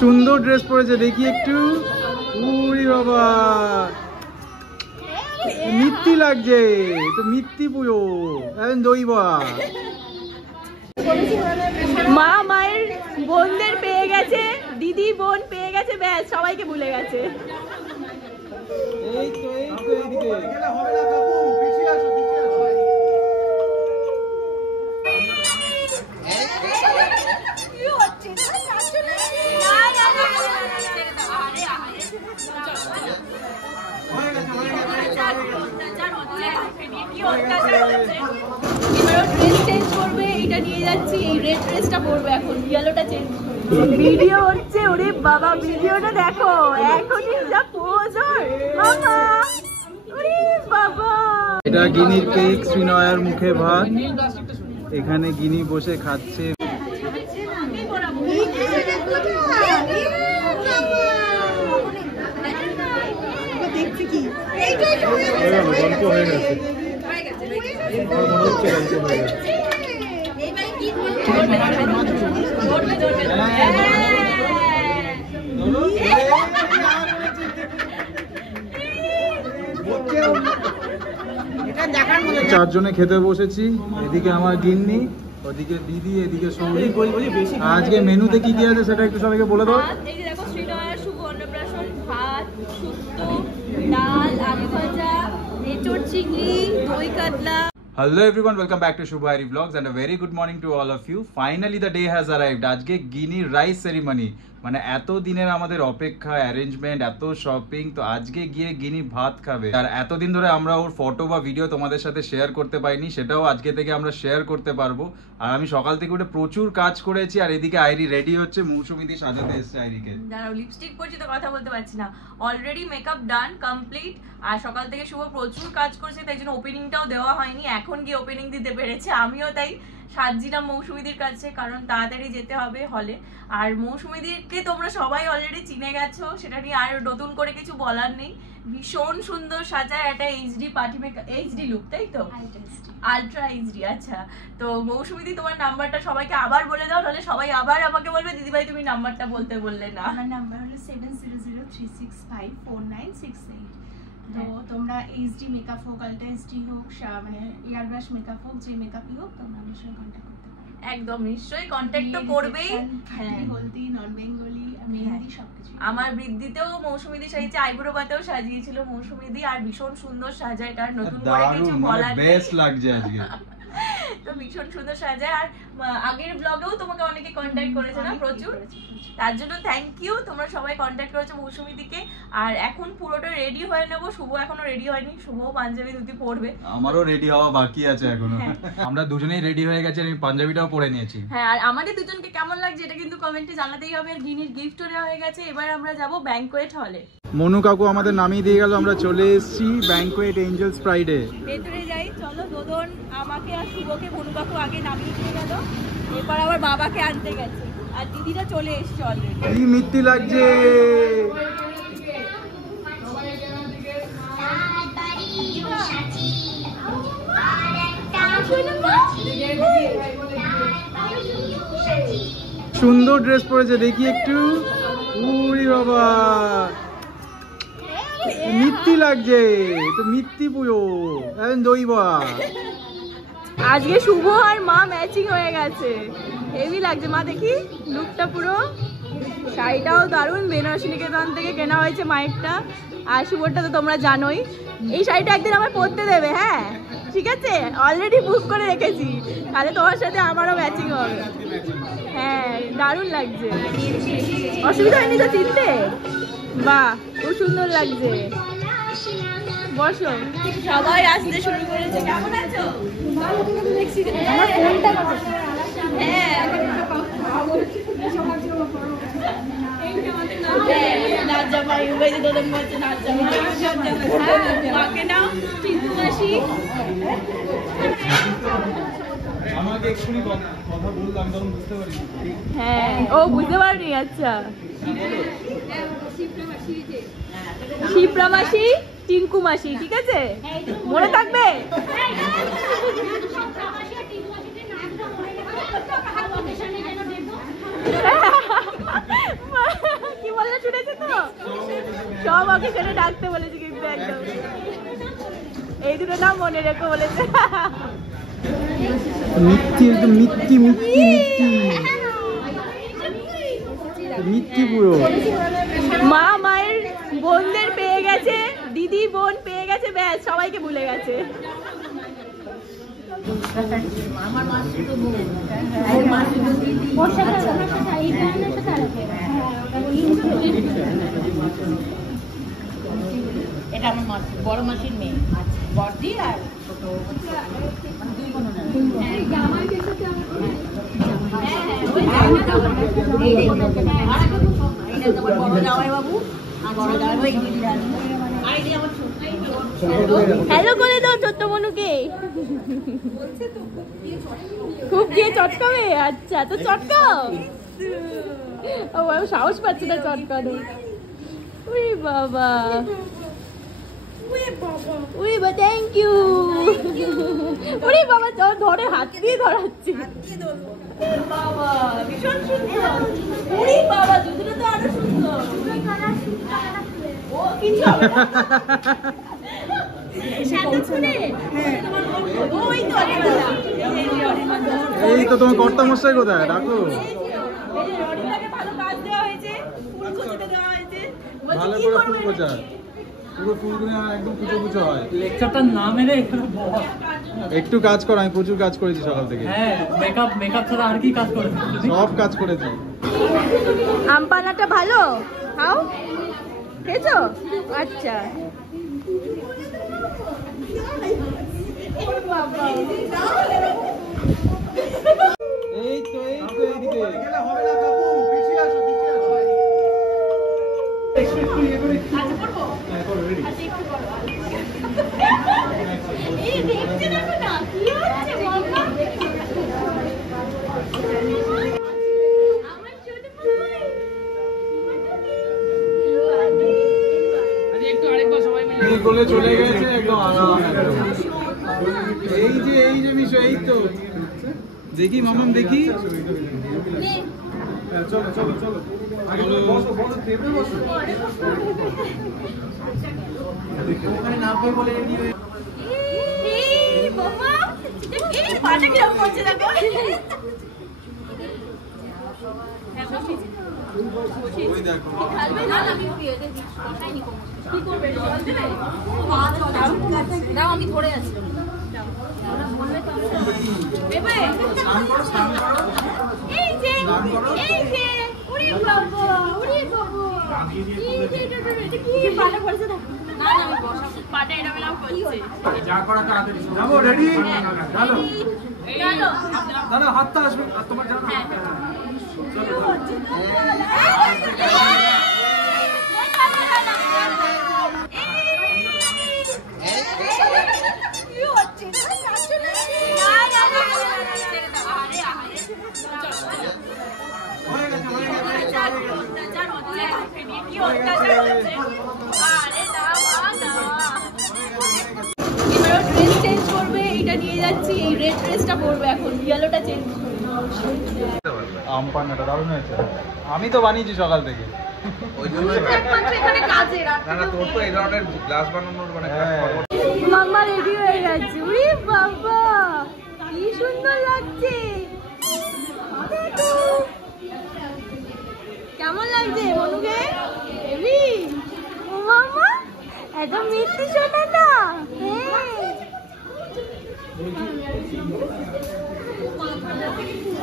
সুন্দর ড্রেস পরেছে, দেখি একটু। উরি বাবা, মিথ্যি লাগছে তো, মিথ্যি পুজো এখন দইবা। মা মায়ের বোনদের পেয়ে গেছে, দিদি বোন পেয়ে গেছে, ব্যাস সবাইকে ভুলে গেছে। এই তো এইদিকে হবে না কাকু, পিছিয়ে আসো, পিছিয়ে আসো। ভিডিও হচ্ছে, ওরে বাবা ভিডিওটা দেখো, এখনই যা পোজ মামা, ওরে বাবা। এটা গিনির কেক, শ্রীনয়ার মুখে ভাত। এখানে গিনি বসে খাচ্ছে। দেখছি কি গল্প হয়ে গেছে, মনে হচ্ছে গল্প হয়ে গেছে। চারজনে খেতে বসেছি, এদিকে আমার গিন্নি, ওদিকে দিদি, এদিকে সৌরি। আজকে মেনুতে কি কি আছে সেটা একটু সবাইকে বলে দাও। দেখো শ্রীনয়ার শুভ অন্নপ্রাশন, ভাত, শুক্তো, ডাল, আলু ভাজা, এঁচোড় চিংড়ি, দই কাতলা। Hello everyone, welcome back to Shubha Hari Vlogs and a very good morning to all of you. Finally the day has arrived. আজকে গিনি রাইস সেরিমনি, মানে এত দিনের আমাদের অপেক্ষা, অ্যারেঞ্জমেন্ট, এত শপিং, তো আজকে গিয়ে গিনি ভাত খাবে। আর এতদিন ধরে আমরা ওর ফটো বা ভিডিও তোমাদের সাথে শেয়ার করতে পাইনি, সেটাও আজকে থেকে আমরা শেয়ার করতে পারবো। আর আমি সকাল থেকে উঠে প্রচুর কাজ করেছি, আর এদিকে আইরি রেডি হচ্ছে, মৌসুমী দি সাজাতে এসছে আইরিকে। দাঁড়াও, লিপস্টিক পরছি তো কথা বলতে পারছি না। Already makeup done, complete. আর সকাল থেকে শুভ প্রচুর কাজ করছে, তাই জন্য ওপেনিংটাও দেওয়া হয়নি, এখন গিয়ে ওপেনিং দিতে পেরেছে। আমিও তাই সাজছিলাম মৌসুমীদির কাছে, কারণ তাড়াতাড়ি যেতে হবে হলে। আর মৌসুমীদিকে তোমরা সবাই অলরেডি চিনে গেছো, সেটা নিয়ে আর নতুন করে কিছু বলার নেই। ভীষণ সুন্দর সাজায়, একটা HD party makeup, HD look, তাই তো? Ultra HD. আচ্ছা, তো মৌসুমীদি তোমার নাম্বারটা সবাইকে আবার বলে দাও, নাহলে সবাই আবার আমাকে বলবে দিদিভাই তুমি নাম্বারটা বলতে বললে না। আমার নাম্বার হলো 7003654968। তো তোমরা এইচডি মেকআপ হোক, আলট্রা এইচডি হোক, মানে এয়ার ব্রাশ মেকআপ হোক, যে মেকআপই হোক, তোমরা আমার সঙ্গে কন্ট্যাক্ট করতে পারো। একদম, নিশ্চয়ই কন্ট্যাক্ট তো করবেই। হ্যাঁ, হলদি, নন বেঙ্গলি, মেহেন্দি সবকিছু। আমার বৃদ্ধিতেও মৌসুমীদি সাজিয়েছে, আইব্রো পাতেও সাজিয়েছিল মৌসুমীদি, আর ভীষণ সুন্দর সাজায়, তার নতুন করে কিছু বলার নেই। বেস্ট লাগছে আজকে। তো ভীষণ সুন্দর সাজায়। আর আগের ব্লগেও তোমাকে অনেকে কন্ট্যাক্ট করেছে না, প্রচুর, তার জন্য থ্যাংক ইউ। তোমরা সবাই কন্ট্যাক্ট করেছো মৌসুমীদিকে। আর এখন পুরোটা রেডি হয়ে নেবো। শুভ এখনো রেডি হয়নি, শুভ পাঞ্জাবি ধুতি পরবে। আমারও রেডি হওয়া বাকি আছে এখনো। আমরা দুজনেই রেডি হয়ে গেছি, আমি পাঞ্জাবিটাও পরে নিয়েছি। হ্যাঁ, আর আমাদের দুজনকে কেমন লাগছে এটা কিন্তু কমেন্টে জানাতেই হবে। গিনির গিফটও নেওয়া হয়ে গেছে, এবার আমরা যাব ব্যাংকোয়েট হলে। মনু কাকু আমাদের নামিয়ে দিয়ে গেল, আমরা চলে এসেছি ব্যাংকোয়েট এঞ্জেলস প্রাইডে। ভেতরে যাই চলো। দোদন আমাকে আর শুভকে মনু কাকু আগে নামিয়ে দিয়ে গেল, এরপর আবার বাবাকে আনতে গেছে, আর দিদিরা চলে এসছে অলরেডি। কি মিথ্যি লাগছে। সুন্দর ড্রেস পরেছে, দেখি একটু। উরি বাবা, মিথ্যি লাগছে তো, মিথ্যি পুজো এখন দইবা। আজকে শুভ আর মা ম্যাচিং হয়ে গেছে, হেভি লাগছে। মা দেখি লুকটা পুরো, শাড়িটাও দারুণ, বেনারসি নিকেতন থেকে কেনা হয়েছে মায়েরটা। আর শুভরটা তো তোমরা জানোই। এই শাড়িটা একদিন আমার পরতে দেবে, হ্যাঁ ঠিক আছে? অলরেডি বুক করে রেখেছি, তাহলে তোমার সাথে আমারও ম্যাচিং হবে। হ্যাঁ, দারুণ লাগছে, অসুবিধা হয়নি তো চিনতে? বাহ, খুব সুন্দর লাগছে। বসো, সবাই আসতে শুরু করেছে। কেমন আছো? আমার ফোনটা হ্যাঁ, হ্যাঁ, ও বুঝতে পারিনি। আচ্ছা, শিপ্রা মাসি, টিঙ্কু মাসি, ঠিক আছে, মনে থাকবে। সব অকেশনে ডাকতে বলেছি কিন্তু একদম। এই দুটো নাম মনে রেখো বলেছে। মিথ্যি, একদম মিথ্যি মিথ্যি মিথ্যি মিথ্যি পুরো। মা মায়ের বোনদের পেয়ে গেছে, দিদি বোন পেয়ে গেছে, ব্যাস সবাইকে ভুলে গেছে। এটা আমার মাসি, বড় মাসির মেয়ে, বড়দি আর ছোট হ্যালো করে দাও ছোট্ট মনুকে। খুব গিয়ে চটকাবে? আচ্ছা তো চটকাও। ও সাহস পাচ্ছে না চটকানো। উই বাবা, উই বাবা, থ্যাংক ইউ। উরি বাবা, ধরে হাত দিয়ে ধরাচ্ছে। বাবা ভীষণ সুন্দর। উরি বাবা, দুধটা তো আরো সুন্দর। ও কিছু হবে না। এই তো তোমার কর্তা মশাই কোথায়? ডাকো। ভালো করে ফুল গোছা, পুরো ফুলগুলো একদম কুচো কুচো হয়। লেকচারটার নাম এলে এখানে বল। একটু কাজ করো, আমি প্রচুর কাজ করেছি সকাল থেকে। হ্যাঁ, মেকআপ ছাড়া আর কি কাজ করেছো? সব কাজ করেছি। আম পানাটা ভালো খাও, খেয়েছো? আচ্ছা এই তো এইদিকে হবে না বাবু, পিছিয়ে আসো, পিছিয়ে আসো। একটু ইয়ে করে হ্যাঁ করো, রেডি। এই দেখতে দেখো না কি হচ্ছে বাবা। আমার ছোট ভাই আরে একটু আরেকবার সবাই মিলে এই কোলে চলে গেছে একদম আরাম একদম। এই যে বিষয়, এই তো দেখি মামাম, দেখি। হ্যাঁ, চলো চলো চলো, আগে বসো বসো, টেবিলে বসো। ওখানে নামবে বলে নিয়ে এই বাবা, এই পাটা কি রকম করছে দেখো। ওই দেখো খেলবে না, আমি পিয়ে দিচ্ছি, বসাইনি কোন কি করবে? জল দেবে? দাও আমি ধরে আছি। দেবে? এই যে উড়ি বাবা, উড়ি বাবা, এটা কি পাটা পড়ছে না? না না, আমি বসাবো পাটা, এটা মেলাও করছে। যা করা তাড়াতাড়ি যাবো, রেডি? চলো চলো দাদা, হাতটা আসবে আর তোমার জানো। ড্রেস চেঞ্জ করবে, এটা নিয়ে যাচ্ছি, এই রেড ড্রেসটা পরবে এখন, ইয়েলোটা চেঞ্জ করবে। আম পান্নাটা দারুণ হয়েছে। আমি তো বানিয়েছি সকাল থেকে। ওই জন্য এখানে কাজের না না, তোর তো এই ধরনের গ্লাস বানানোর মানে মাম্মা রেডি হয়ে গেছে। উরি বাবা কি সুন্দর লাগছে, দেখো কেমন লাগছে মনুকে? হেবি। ও মাম্মা এত মিষ্টি শোনা না।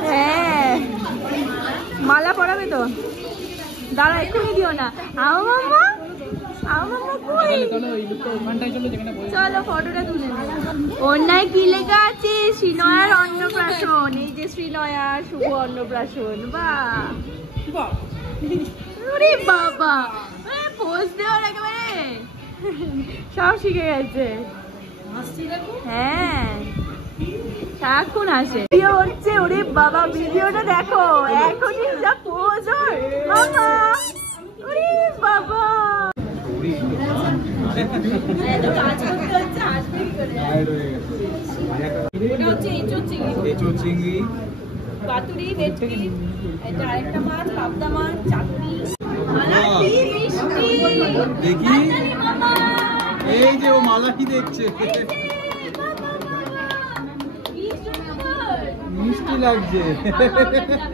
হ্যাঁ মালা পরাবে তো, দাঁড়া এক্ষুনি দিও না। আও মাম্মা, আও মাম্মা কই? চলো ফটোটা তুলে নিই। অন্যায় কি লেখা আছে? শ্রীনয়ার অন্নপ্রাশন। এই যে শ্রীনয়ার শুভ অন্নপ্রাশন। বাহ, ওরে বাবা, পোজ দেওয়ার একেবারে সব শিখে গেছে। হ্যাঁ সারাক্ষণ আসে, ভিডিও হচ্ছে। ওরে বাবা, ভিডিওটা দেখো এখনই যা পোজ ওর মামা। ওরে বাবা, এত কাজ করতে হচ্ছে, আসবে কি করে? ওটা হচ্ছে এঁচোড় চিংড়ি, এঁচোড় চিংড়ি, পাতুরি, ভেটকি, এটা আরেকটা মাছ, পাবদা মাছ, চাটনি, কি মিষ্টি। দেখি এই যে ও মালা কি দেখছে, মিষ্টি লাগছে।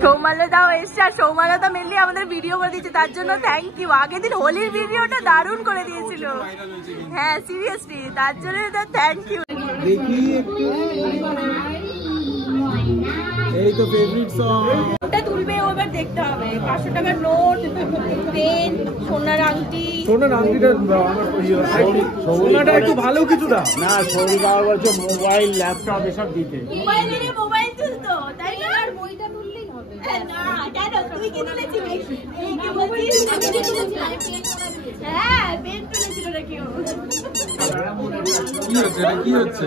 সৌমাল্যদাও এসছে, আর সৌমাল্যদা মেনলি আমাদের ভিডিও করে দিয়েছে, তার জন্য থ্যাংক ইউ। আগের দিন হোলির ভিডিওটা দারুণ করে দিয়েছিল, হ্যাঁ সিরিয়াসলি, তার জন্য থ্যাংক ইউ। দেখি একটু, এই তো ফেভারিট সং। ওটা তুলবে ও, এবার দেখতে হবে। 500 টাকার নোট, পেন, সোনার আংটি। সোনার আংটিটা সোনাটা একটু ভালো কিছু দাও না। সৌরি বাবা বলছে মোবাইল ল্যাপটপ এসব দিতে। মোবাইল নিয়ে মোবাইল তুলতো, তাই না? আর বইটা তুললেই হবে না। কেন তুই কি তুলেছিলিস? এই কি বলছিস? আমি তুলেছিলাম। হ্যাঁ, পেন তুলেছিল নাকি ও? কি হচ্ছে এটা, কি হচ্ছে?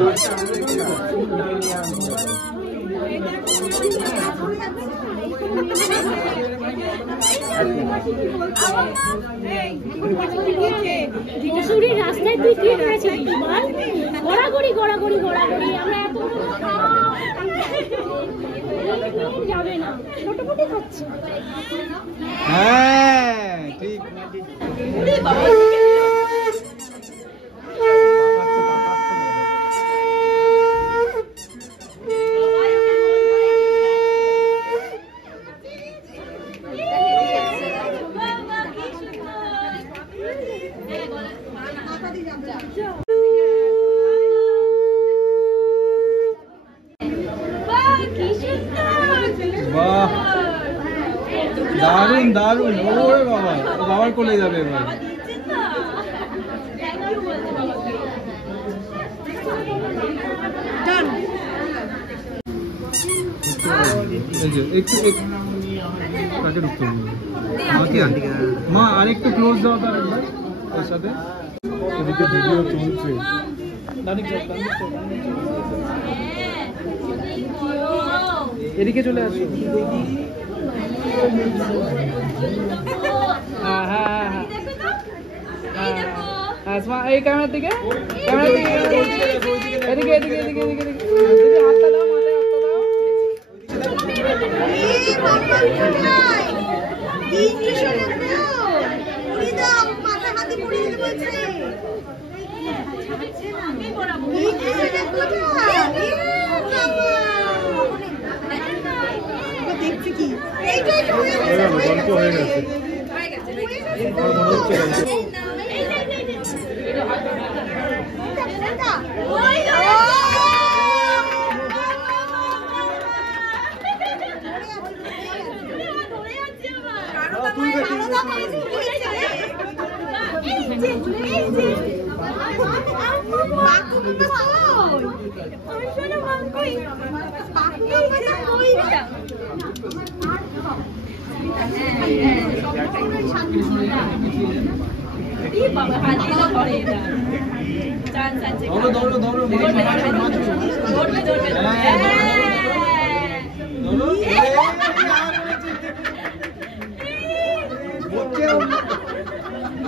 মসুরির রাস্তায় তুই কি করেছিলি? গড়াগড়ি গড়াগড়ি গড়াগড়ি, আমরা এত যাবে না, ছোটপটি খাচ্ছে। হ্যাঁ ঠিক। বাহ, দারুন দারুন। ওরে বাবা, ও বাবার কোলে যাবে এবার। একটু কাকে ঢুকতে হবে? মা আর একটু ক্লোজ দাও তার একবার ওর সাথে। এদিকে ভিডিও চলছে। এদিকে চলে আসো। হ্যাঁ হ্যাঁ হ্যাঁ, এই ক্যামেরার দিকে, ক্যামেরার দিকে, এদিকে এদিকে এদিকে এদিকে এদিকে। হাতটা দাও, মাথায় হাতটা দাও। গল্প হয়ে গেছে।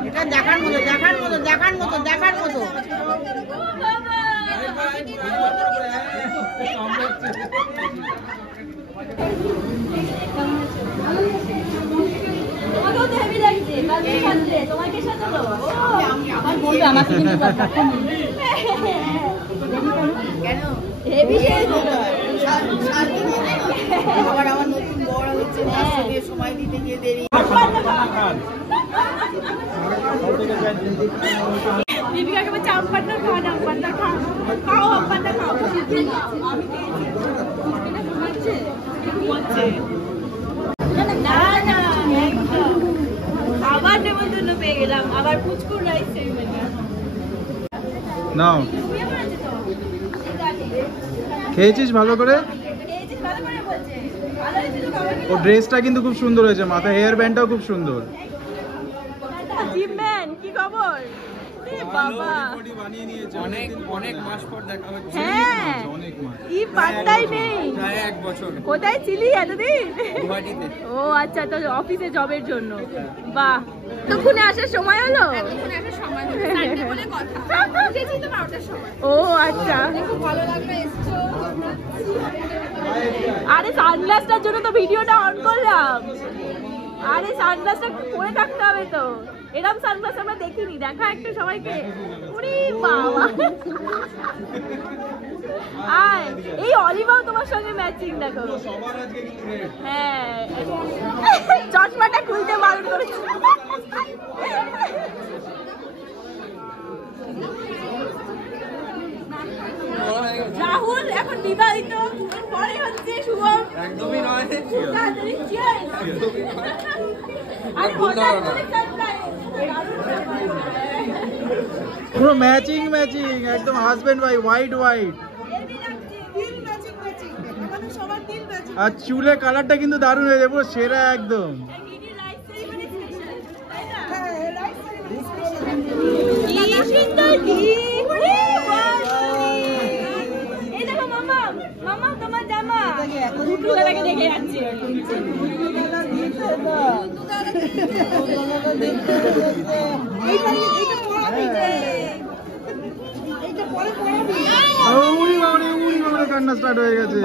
এটা দেখার মতো, দেখার মতো, দেখার মতো, দেখার মতো। সময় দিতে গিয়ে দেরি। দীপিকাকে বলছে আম পান্না খাও, আম পান্না খাও, খাও আম পান্না খাও। না না, আবার নেমন্তন্ন পেয়ে গেলাম, আবার পুচকুর রাইস নাও। খেয়েছিস ভালো করে? ও ড্রেসটা কিন্তু খুব সুন্দর হয়েছে, মাথা হেয়ার ব্যান্ডটাও খুব সুন্দর। জিমম্যান কি খবর? বাবা অনেক মাস পর দেখা হচ্ছে। হ্যাঁ, অনেক মাস। কি পাত্তাই নেই। প্রায় 1 বছর কোথায় ছিলি এতদিন? গুয়াহাটিতে। ও আচ্ছা, তো অফিসে জবের জন্য। বাহ, তখনই আসার সময় হলো? ও আচ্ছা, আরে সানগ্লাসটার জন্য তো ভিডিওটা অন করলাম। আরে সানগ্লাসটা পরে থাকতে হবে তো, এরকম সানগ্লাস আমরা দেখিনি, দেখা একটু সবাইকে। ওরে বাবা, আর এই অলিভাও তোমার সঙ্গে ম্যাচিং দেখো। হ্যাঁ, চশমাটা খুলতে বারণ করেছি। রাহুল এখন বিবাহিত, পরে হচ্ছে শুভম। একদমই নয়। তাড়াতাড়ি cheers। আর পুরো ম্যাচিং ম্যাচিং, একদম হাজবেন্ড ওয়াইফ, হোয়াইট হোয়াইট। আর চুলের কালারটা কিন্তু দারুণ হয়েছে, পুরো সেরা একদম। মামা তোমার জামা দুটো লাগে দেখে যাচ্ছে। কান্না স্টার্ট হয়ে গেছে।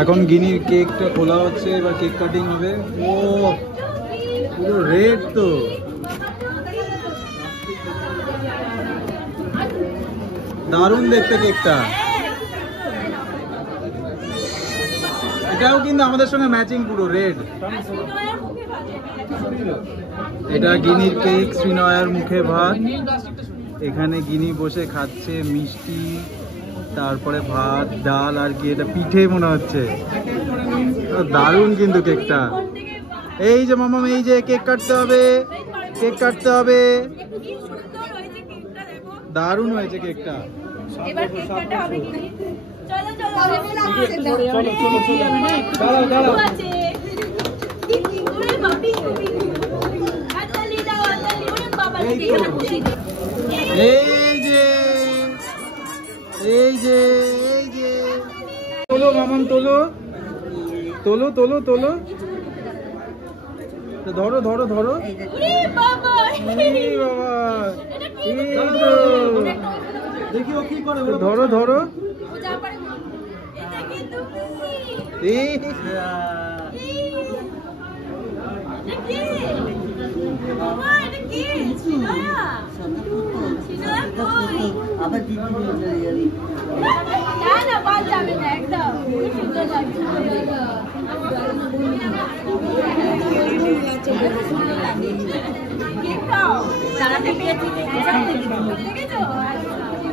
এখন গিনির কেকটা খোলা হচ্ছে, এবার কেক কাটিং হবে। ও পুরো রেড তো। দারুণ দেখতে কেকটা। এটাও কিন্তু আমাদের সঙ্গে ম্যাচিং, পুরো রেড। এটা গিনির কেক, শ্রীনয়ার মুখে ভাত। এখানে গিনি বসে খাচ্ছে মিষ্টি, তারপরে ভাত, ডাল আর কি এটা পিঠে মনে হচ্ছে। দারুণ কিন্তু কেকটা। এই যে মামা, এই যে কেক কাটতে হবে, কেক কাটতে হবে। দারুণ হয়েছে কেকটা। এবার কেক কাটা হবে কি? চলো চলো আছে। ওরে বাপি, হাততালি দাও, হাততালি। ওরে বাবা, এই যে এই যে এই যে তোলো মামন, তোলো তোলো তোলো তোলো, ধরো ধরো ধরো। ওরে বাবা, এই বাবা, এই তো দেখি ও কি করে। ধরো ধরো। ও যা পারে। এটা কি তুমি? এই এটা কি? বাবা, এটা কি? ছিনা ছিনা কই? আবার কি কি বলতে যাবি? না না, বাদ যাবে না একদম। খুব সুন্দর লাগছে। কেক খাও, দাঁড়াতে পেয়েছি। দেখেছো?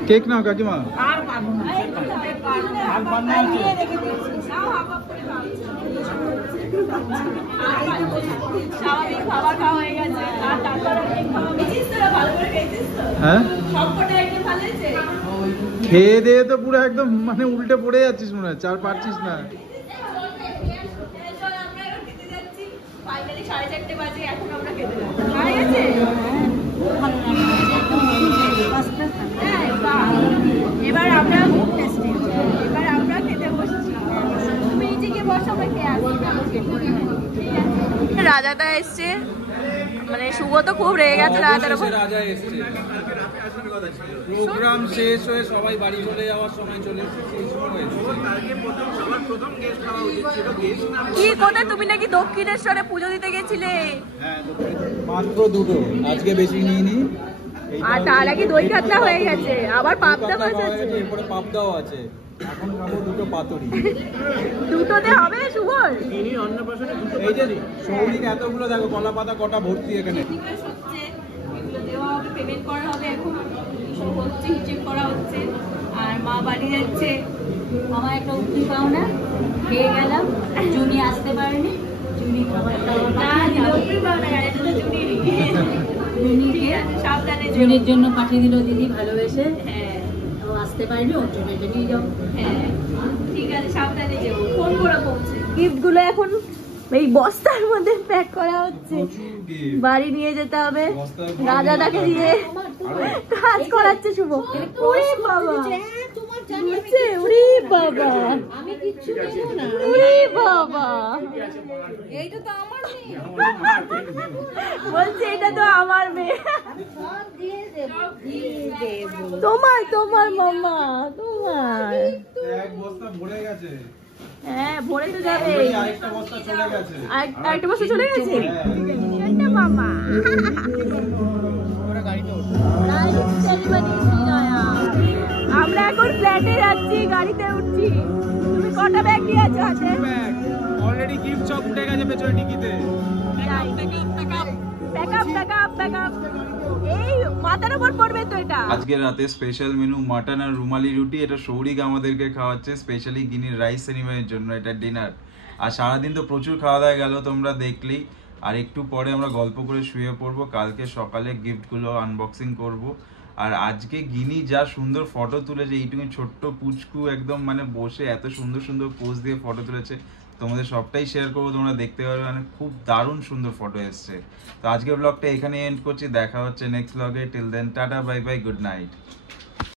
কেক নাও কাকিমা। আর পাবো না। আর পাবো না। নিয়ে রেখে দিয়েছি। নাও হাফ হাফ করে খাও। স্বাভাবিক খাবার খাওয়া হয়ে গেছে। আর তারপরে কেক খাওয়া বেশিস তো, ভালো করে খেয়েছিস তো? হ্যাঁ, সবকটা একদম ভালো হয়েছে। খেয়ে দিয়ে তো পুরো একদম মানে উল্টে পড়ে যাচ্ছিস মনে হচ্ছে, আর পারছিস না। চল আমরা এখন খেতে যাচ্ছি। ফাইনালি 4:30 বাজে, এখন আমরা খেতে যাচ্ছি। খাওয়া গেছে? হ্যাঁ, বাহ। এবার আমরা খেতে বসছি। তুমি নিচে গিয়ে বসো, আমরা খেয়ে আসি। রাজাদা এসছে, মানে শুভ তো খুব রেগে গেছে রাজাদার উপর। রাজা এসছে, প্রোগ্রাম শেষ হয়ে সবাই বাড়ি চলে যাওয়ার সময় চলে এসেছে। কি কোথায় তুমি নাকি দক্ষিণেশ্বরে পুজো দিতে গেছিলে? মাত্র দুটো, আজকে বেশি নিইনি। আর তার আগে দই কাতলা হয়ে গেছে, আবার পাবদা মাছ আছে, এরপরে পাবদাও আছে। এখন খাবো দুটো পাতুরি। দুটোতে হবে শুভর? এই যে সৌরির এতগুলো দেখো, কলা পাতা কটা ভর্তি এখানে। দেওয়া হবে, পেমেন্ট করা হবে, এখন সব হচ্ছে, হিসেব করা হচ্ছে। আর মা বাড়ি যাচ্ছে। মামা একটা উঠতে পাও না, খেয়ে গেলাম। জুনি আসতে পারেনি, জুনি খাবার সাবধানে জুনির জন্য পাঠিয়ে দিল দিদি ভালোবেসে। হ্যাঁ, ও আসতে পারেনি, ওর জন্য নিয়ে যাও। হ্যাঁ ঠিক আছে, সাবধানে যাবো। ফোন করে পৌঁছে। গিফট গুলো এখন এই বস্তার মধ্যে প্যাক করা হচ্ছে, বাড়ি নিয়ে যেতে হবে। রাজাদাকে দিয়ে কাজ করাচ্ছে শুভ। ওরে বাবা, ওরে বাবা আমি কিচ্ছু দেবো না ওরে বাবা, এইটা তো আমার মেয়ে বলছে এটা তো আমার মেয়ে। সব দিয়ে দেবো তোমার মামা, তোমার। এক বস্তা ভরে গেছে, হ্যাঁ ভরে তো যাবে, আরেকটা বস্তা চলে গেছে। আরেকটা বছর চলে গেছে। সেটা মামা আমরা এখন ফ্ল্যাটে যাচ্ছি, গাড়িতে উঠছি। তুমি কটা ব্যাগ নিয়ে আছো হাতে? অলরেডি গিফট সব উঠে গেছে পেছনে টিকিতে। প্যাকআপ এই মাথার উপর পড়বে তো এটা। আজকে রাতে স্পেশাল মেনু মাটন আর রুমালি রুটি, এটা সৌরিক আমাদেরকে খাওয়াচ্ছে স্পেশালি গিনির রাইস সেরিমনির জন্য, এটা ডিনার। আর সারাদিন তো প্রচুর খাওয়া দাওয়া গেল, তোমরা দেখলেই। আর একটু পরে আমরা গল্প করে শুয়ে পড়বো, কালকে সকালে গিফটগুলো আনবক্সিং করব। আর আজকে গিনি যা সুন্দর ফটো তুলেছে, এইটুকু ছোট্ট পুচকু একদম মানে বসে এত সুন্দর সুন্দর পোজ দিয়ে ফটো তুলেছে, তোমাদের সবটাই শেয়ার করবো, তোমরা দেখতে পারবে। মানে খুব দারুণ সুন্দর ফটো এসছে। তো আজকের ব্লগটা এখানে এন্ড করছি, দেখা হচ্ছে next blog. Till then tata, bye bye, good night.